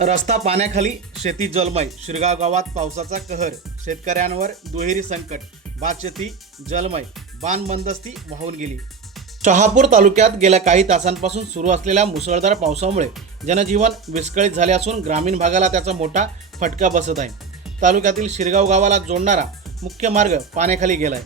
रस्ता पाण्याखाली, शेती जलमय. शिरगाव गावात पावसाचा कहर. शेतकऱ्यांवर दुहेरी संकट. भातशेती जलमय, बाण बंदस्ती वाहून गेली. शहापूर तालुक्यात गेल्या काही तासांपासून सुरू असलेल्या मुसळधार पावसामुळे जनजीवन विस्कळीत झाले असून ग्रामीण भागाला त्याचा मोठा फटका बसत आहे. तालुक्यातील शिरगाव गावाला जोडणारा मुख्य मार्ग पाण्याखाली गेलाय.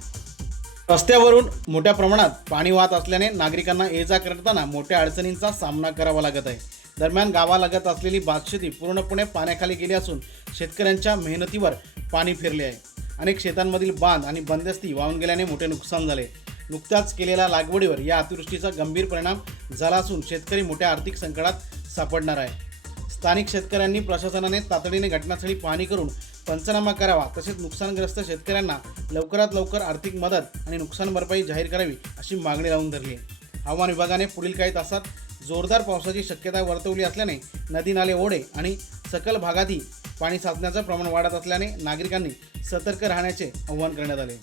रस्त्यावरून मोठ्या प्रमाणात पाणी वाहत असल्याने नागरिकांना ये जा करताना मोठ्या अडचणींचा सामना करावा लागत आहे. दरम्यान गावालगत असलेली भातशेती पूर्णपणे पाण्याखाली गेली असून शेतकऱ्यांच्या मेहनतीवर पाणी फिरले आहे. अनेक शेतांमधील बांध आणि बंदिस्ती वाहून गेल्याने मोठे नुकसान झाले. नुकत्याच केलेल्या लागवडीवर या अतिवृष्टीचा गंभीर परिणाम झाला असून शेतकरी मोठ्या आर्थिक संकटात सापडणार आहे. स्थानिक शेतकऱ्यांनी प्रशासनाने तातडीने घटनास्थळी पाहणी करून पंचनामा करावा, तसेच नुकसानग्रस्त शेतकऱ्यांना लवकरात लवकर आर्थिक मदत आणि नुकसान भरपाई जाहीर करावी अशी मागणी लावून धरली आहे. हवामान विभागाने पुढील काही तासात जोरदार पावसाची शक्यता वर्तवली असल्याने नदी नाले ओढे आणि सखल भागातही पाणी साचण्याचं प्रमाण वाढत असल्याने नागरिकांनी सतर्क राहण्याचे आवाहन करण्यात आले.